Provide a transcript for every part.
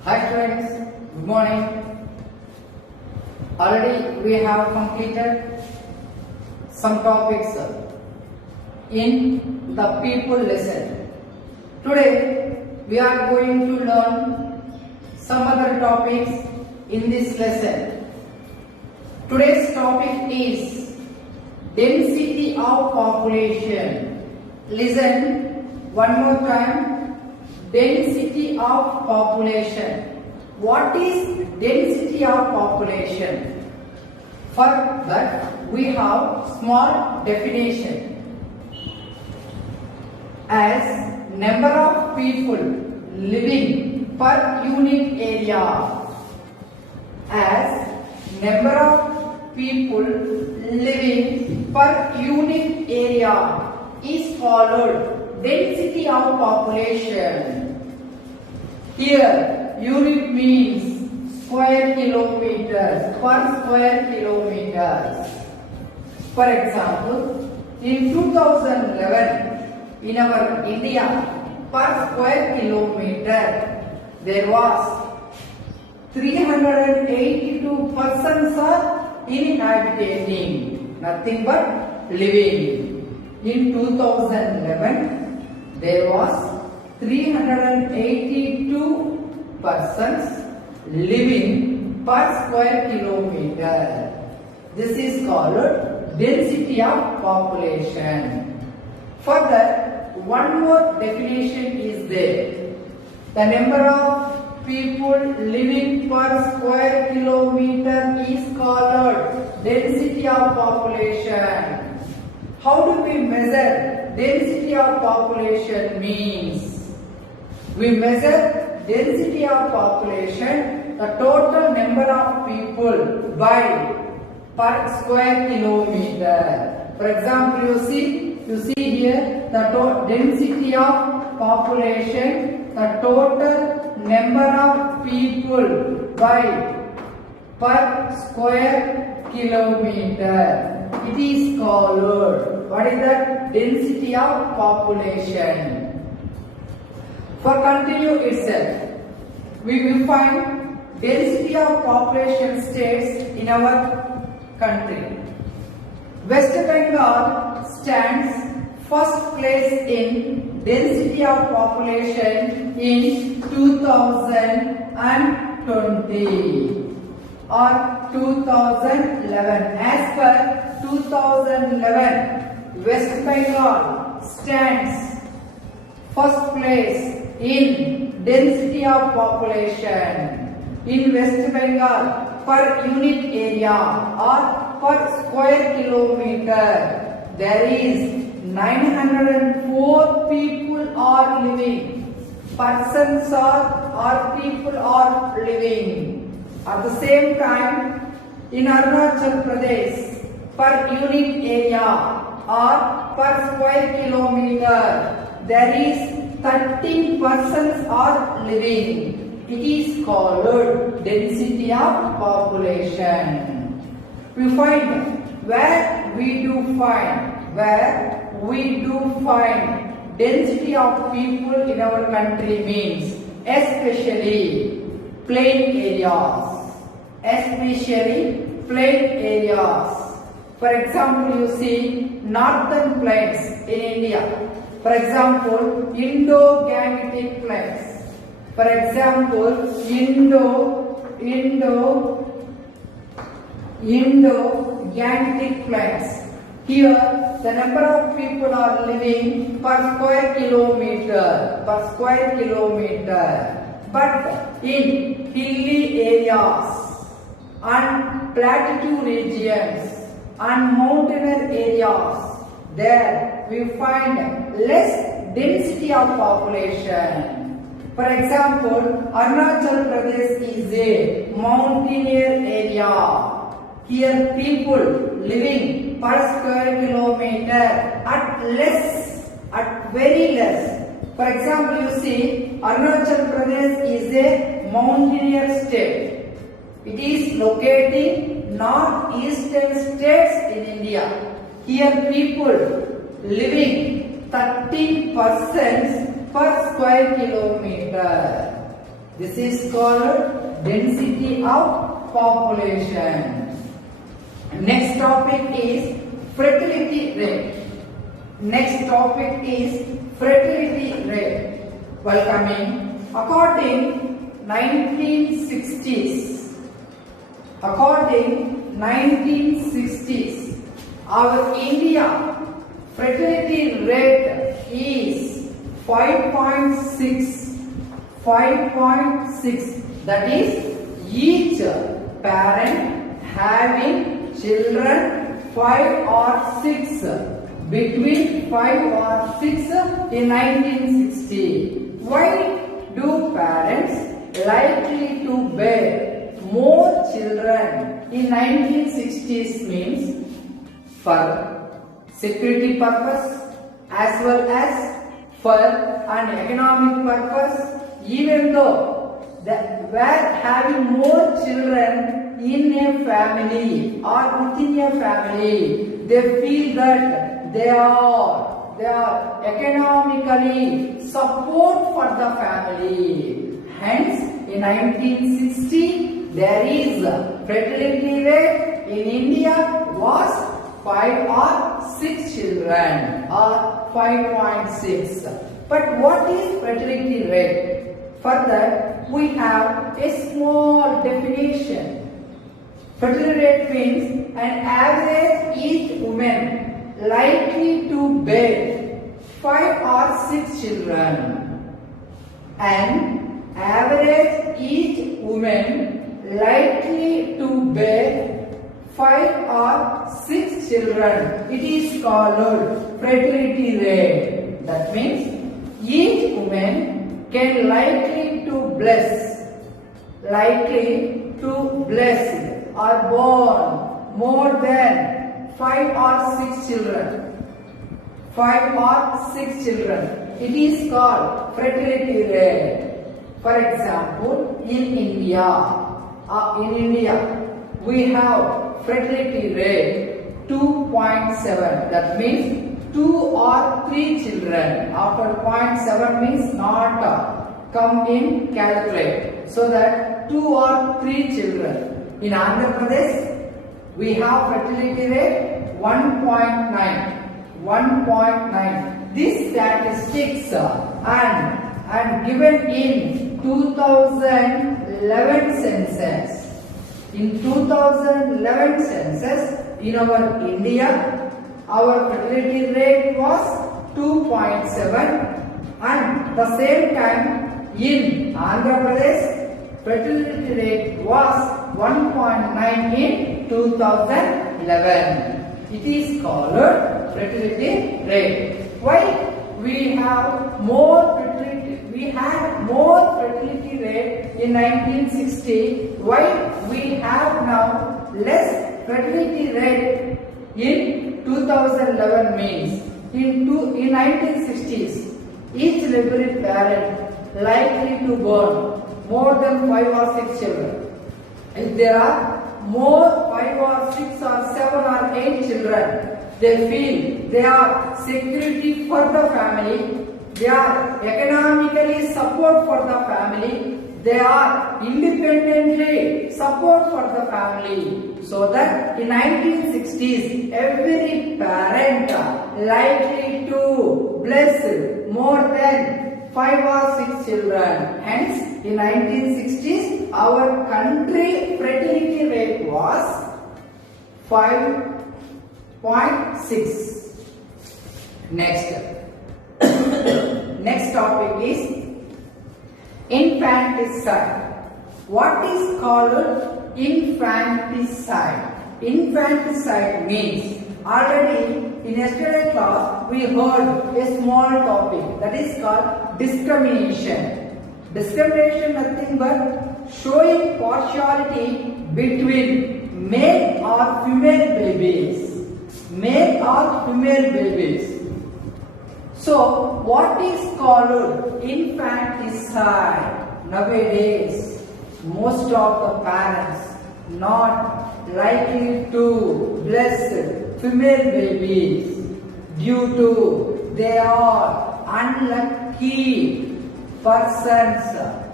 Hi friends, good morning. Already we have completed some topics in the people lesson. Today we are going to learn some other topics in this lesson. Today's topic is density of population. Listen one more time. Density of population. What is density of population? For that we have small definition as number of people living per unit area. As number of people living per unit area is called density of population. Here unit means square kilometers per square kilometers. For example, in 2011 in our India per square kilometer there was 382 persons are inhabiting, nothing but living. In 2011 there was 382 persons living per square kilometer. This is called density of population. Further, one more definition is there. The number of people living per square kilometer is called density of population. How do we measure density of population means? We measure density of population, the total number of people by per square kilometer. For example, you see here the density of population, the total number of people by per square kilometer. It is called, what is that? Density of population. For continue itself, we will find density of population states in our country. West Bengal stands first place in density of population in 2020 or 2011. As per 2011, West Bengal stands first place in density of population. In West Bengal, per unit area or per square kilometer, there is 904 people are living. Persons or people are living. At the same time, in Arunachal Pradesh, per unit area or per square kilometer, there is 13 persons are living. It is called density of population. We find where we do find density of people in our country means especially plain areas. For example, you see northern plains in India. For example, Indo-Gangetic plains. For example, Indo-Gangetic plains. Here, the number of people are living per square kilometer. But in hilly areas and plateau regions and mountainous areas, there we find less density of population. For example, Arunachal Pradesh is a mountainous area. Here people living per square kilometer at very less. For example, you see Arunachal Pradesh is a mountainous state. It is located northeastern states in India. Here people living 30% per square kilometer. This is called density of population. Next topic is fertility rate. Next topic is fertility rate. Welcoming. According 1960s, our India fertility rate is 5.6. That is, each parent having children 5 or 6, between 5 or 6 in 1960. Why do parents likely to bear more children in 1960s means? For security purpose as well as for an economic purpose, even though they were having more children in a family or within a family, they feel that they are economically support for the family. Hence, in 1960, there is fertility rate in India was 5 or 6 children or 5.6. But what is fertility rate? For that, we have a small definition. Fertility rate means an average each woman likely to bear 5 or 6 children. An average each woman likely to bear 5 or 6 children. It is called fertility rate. That means each woman can likely to bless or born more than 5 or 6 children. 5 or 6 children. It is called fertility rate. For example, in India, we have fertility rate 2.7. That means 2 or 3 children. After 0.7 means not come in calculate. So that 2 or 3 children. In Andhra Pradesh, we have fertility rate 1.9. This statistics and given in 2011 census. In 2011 census, in our India, our fertility rate was 2.7, and the same time in Andhra Pradesh, fertility rate was 1.9 in 2011. It is called fertility rate. Why we have more fertility? We had more fertility rate in 1960. Why we have now less fertility rate in 2011 means in 1960s each living parent likely to born more than 5 or 6 children. If there are more 5 or 6 or 7 or 8 children, they feel they are security for the family, they are economically support for the family, they are independently support for the family. So that in 1960s, every parent likely to bless more than 5 or 6 children. Hence, in 1960s, our country fertility rate was 5.6. Next topic is infanticide. What is called infanticide? Infanticide means, already in yesterday's class we heard a small topic, that is called discrimination. Discrimination nothing but showing partiality between male or female babies. Male or female babies. So, what is called infanticide? Nowadays, most of the parents not likely to bless female babies due to they are unlucky persons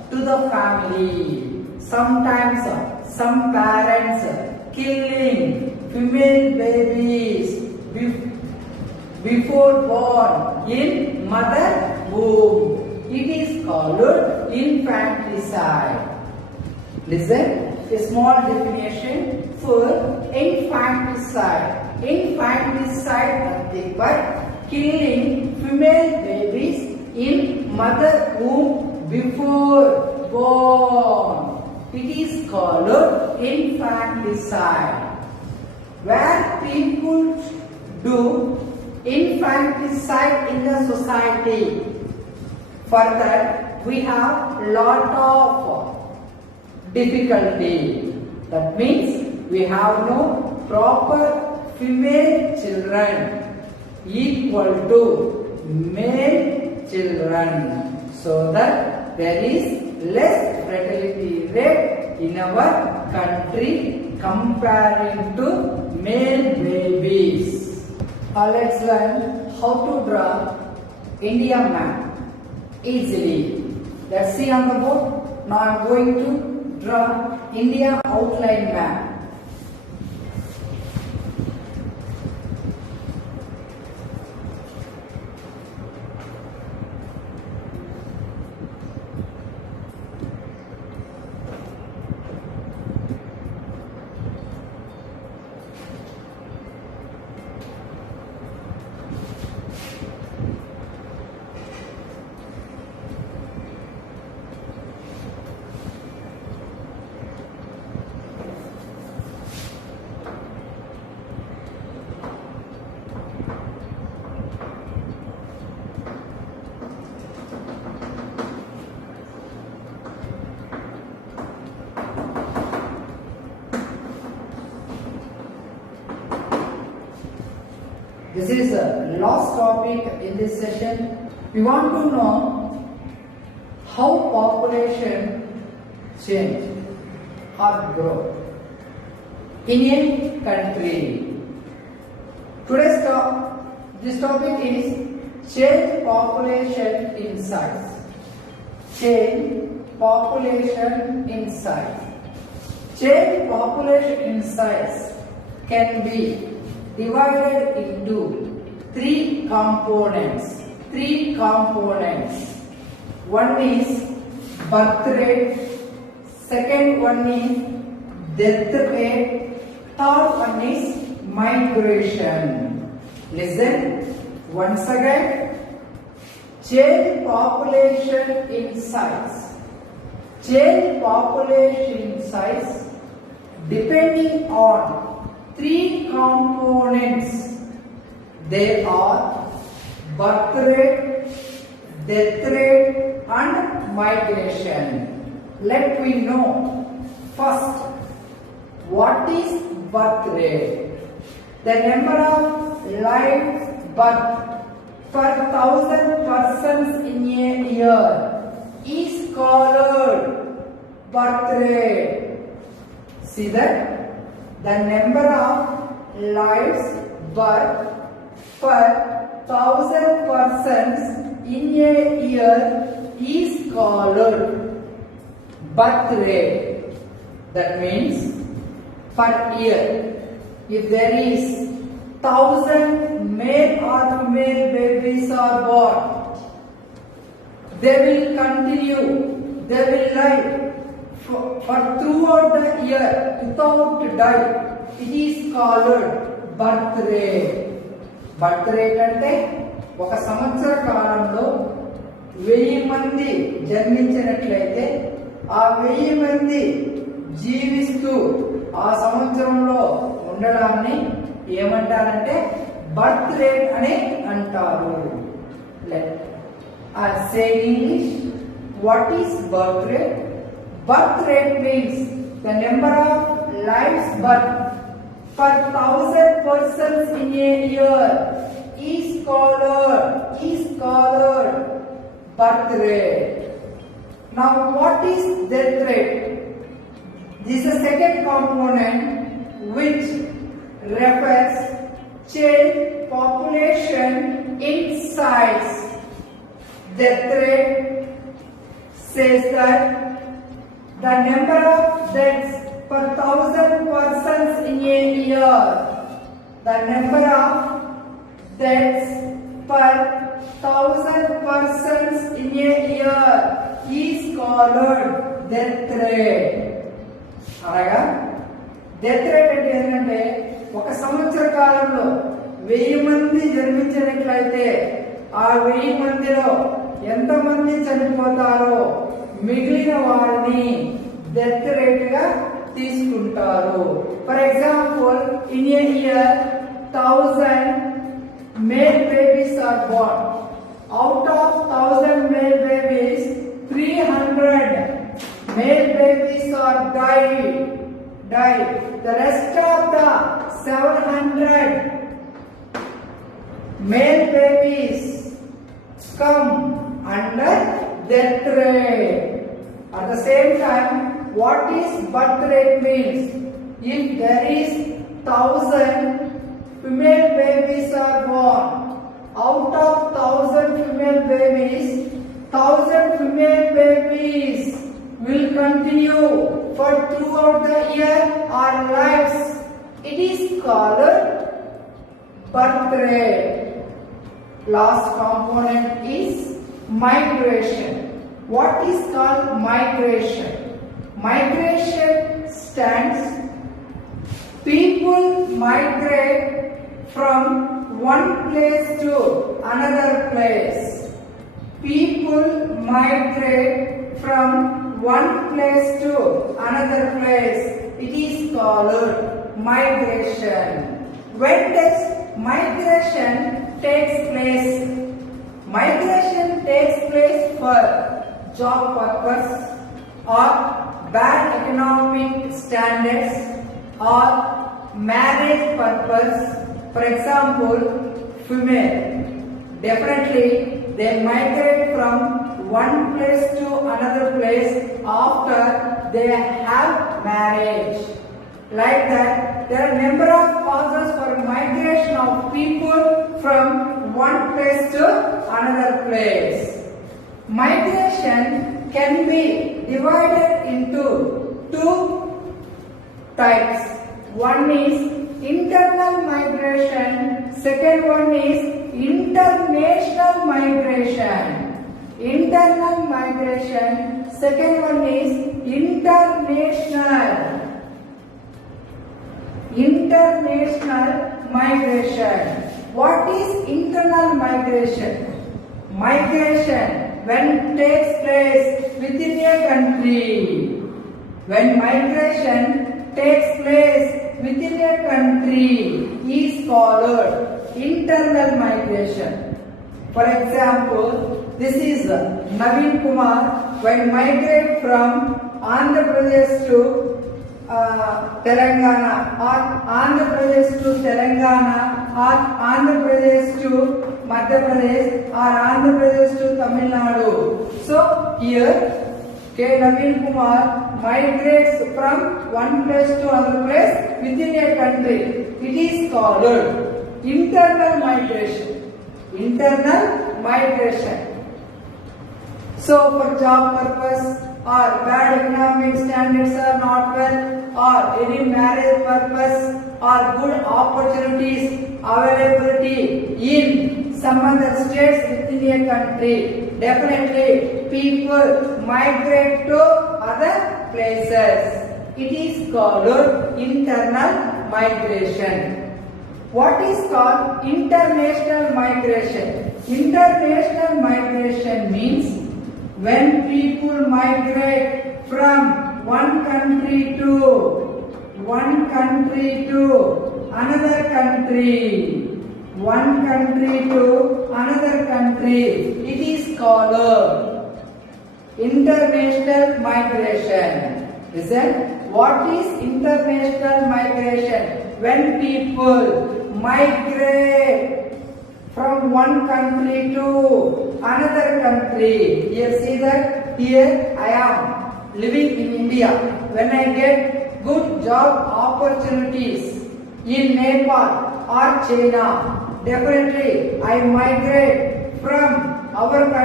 to the family. Sometimes some parents killing female babies before born in mother womb. It is called infanticide. Listen, a small definition for infanticide. Infanticide nothing but killing female babies in mother womb before born. It is called infanticide. Where people do infanticide in the society. For that we have lot of difficulty. That means we have no proper female children equal to male children, so that there is less fertility rate in our country comparing to male babies. Let's learn how to draw India map easily. Let's see on the board. Now I am going to draw India outline map. This is the last topic in this session. We want to know how population change or grow in a country. This topic is change population in size. Change population in size. Change population in size can be divided into three components. One is birth rate, second one is death rate, third one is migration. Listen once again. Change population in size. Change population in size depending on three components. They are birth rate, death rate and migration. Let me know first what is birth rate. The number of live birth per 1,000 persons in a year is called birth rate. See that? The number of lives birth per 1,000 persons in a year is called birth rate. That means per year, if there is 1,000 male or female babies are born, they will continue, they will live for throughout the year without die. It is called birth rate. Birth rate అంటే ఒక సంవత్సర కాలంలో 1000 మంది జన్మించినట్లయితే ఆ 1000 మంది జీవిస్తూ ఆ సంవత్సరంలో ఉండడాన్ని ఏమంటారంటే బర్త్ రేట్ అని అంటారు. Say in English, what is birth rate? Birth rate means the number of lives birth per 1,000 persons in a year is called birth rate. Now what is death rate? This is the second component which refers change population in size. Death rate, says that the number of deaths per 1,000 persons in a year, the number of deaths per 1,000 persons in a year is called death rate. అలాగా death rate అంటే ఏంటంటే ఒక సంవత్సర కాలంలో 1000 మంది జన్మించినట్లయితే ఆ 1000 మందిలో ఎంతమంది చనిపోతారో మిగిలిన వారిని డెత్ రేట్ గా తీసుకుంటారు. For example in a year 1000 male babies are born. Out of 1000 male babies, 300 male babies are died. The rest of the 700 male babies come under death rate. At the same time, what is birth rate means? If there is 1000 female babies are born, out of 1000 female babies, 1000 female babies will continue for throughout the year or lives. It is called birth rate. Last component is migration. What is called migration? Migration stands people migrate from one place to another place. People migrate from one place to another place. It is called migration. When does migration takes place? Migration takes place for job purpose or bad economic standards or marriage purpose. For example, female, definitely they migrate from one place to another place after they have marriage. Like that, there are number of causes for migration of people from one place to another place. Migration can be divided into two types. One is internal migration, second one is international migration. Internal migration, second one is international migration. What is internal migration? Migration when takes place within a country. When migration takes place within a country is called internal migration. For example, this is Naveen Kumar when migrate from Andhra Pradesh to Telangana or Andhra Pradesh to Telangana or Andhra Pradesh to Madhya Pradesh or Andhra Pradesh to Tamil Nadu. So here K. Naveen Kumar migrates from one place to another place within a country. It is called internal migration. Internal migration. So for job purpose or bad economic standards are not well or any marriage purpose or good opportunities availability in some other states within a country, definitely people migrate to other places. It is called internal migration. What is called international migration? International migration means when people migrate from one country to another country. One country to another country. It is called international migration. Listen, what is international migration? When people migrate from one country to another country. Here see that here I am living in India. When I get good job opportunities in Nepal or China, definitely I migrate from our country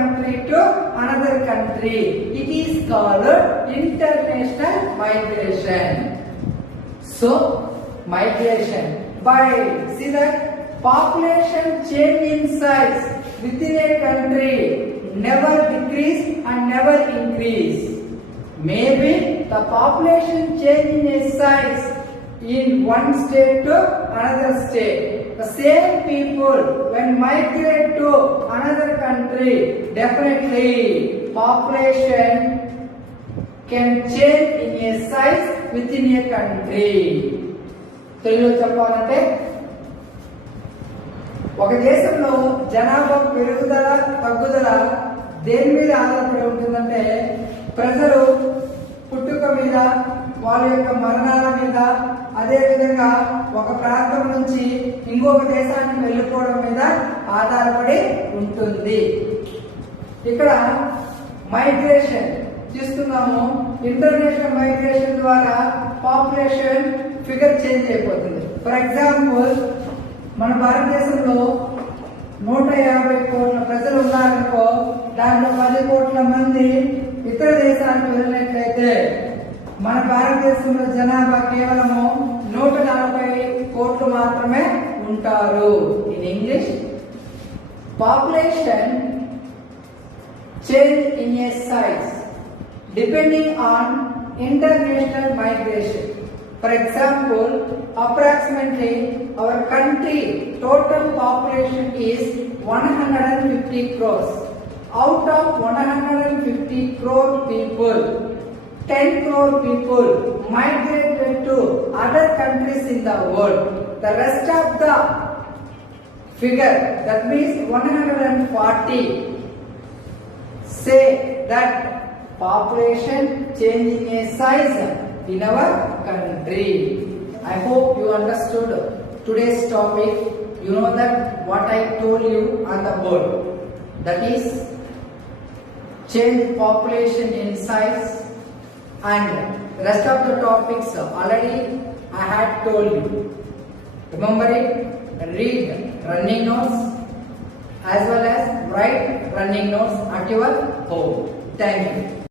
country to another country. It is called international migration. So, migration. By see that population change in size within a country never decrease and never increase. Maybe the population change in a size in one state to another state. The same people when migrate to another country, definitely population can change in a size within a country. తెలుగులో చెప్పాలంటే ఒక దేశంలో జనాభా పెరుగుదల తగ్గుదల దేని మీద ఆధారపడి ఉంటుందంటే ప్రజలు పుట్టుక మీద వాళ్ళ యొక్క మరణాల మీద అదే విధంగా ఒక ప్రాంతం నుంచి ఇంకొక దేశానికి వెళ్ళిపోవడం మీద ఆధారపడి ఉంటుంది. ఇక్కడ మైగ్రేషన్ చూస్తున్నాము. ఇంటర్నేషనల్ మైగ్రేషన్ ద్వారా పాపులేషన్ ఫిగర్ చేంజ్ అయిపోతుంది. ఫర్ ఎగ్జాంపుల్ మన భారతదేశంలో 150 కోట్ల ప్రజలు ఉన్నారనుకో, దాంట్లో 10 కోట్ల మంది ఇతర దేశాలకు వెళ్ళినట్లయితే మన భారతదేశంలో జనాభా కేవలము 140 కోట్లు మాత్రమే ఉంటారు. In English, population change in a size depending on international migration. For example, approximately our country total population is 150 crores. Out of 150 crore people, 10 crore people migrated to other countries in the world. The rest of the figure, that means 140, say that population changing a size in our country. I hope you understood today's topic. You know that what I told you on the board, that is change population in size, and rest of the topics already I had told you. Remember it, read running notes as well as write running notes at your home. Thank you.